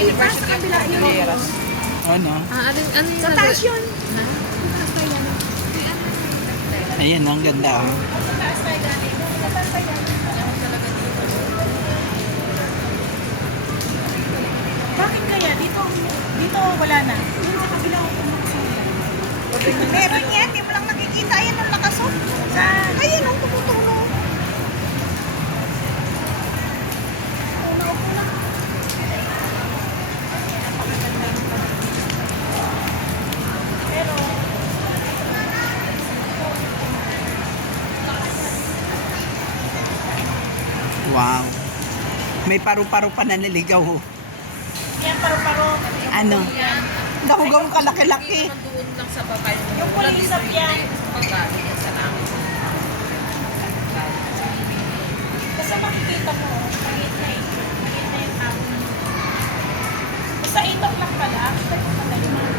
University of Fronteras. Ano? Ano yung Sa taas yun. Ha? Ayan, ang ganda. Oh. Sa taas tayo galing. Sa taas tayo galing. Bakit kaya? Dito wala na. Sa kabila ko meron yan. Di mo lang nakikita. Ayan ang nakasot. Ayan ang tumutulo. Wow. May paru-paro pa na naligaw. Oh. Yan, paro-paro. Ano? Dahugaw kalaki-laki. Doon lang sa baba Yung pulisap yan. Magaling yan sa namin. Kasi makikita mo, maliit na yun. Maliit na yung tao. Basta itok lang pala. Madali mo.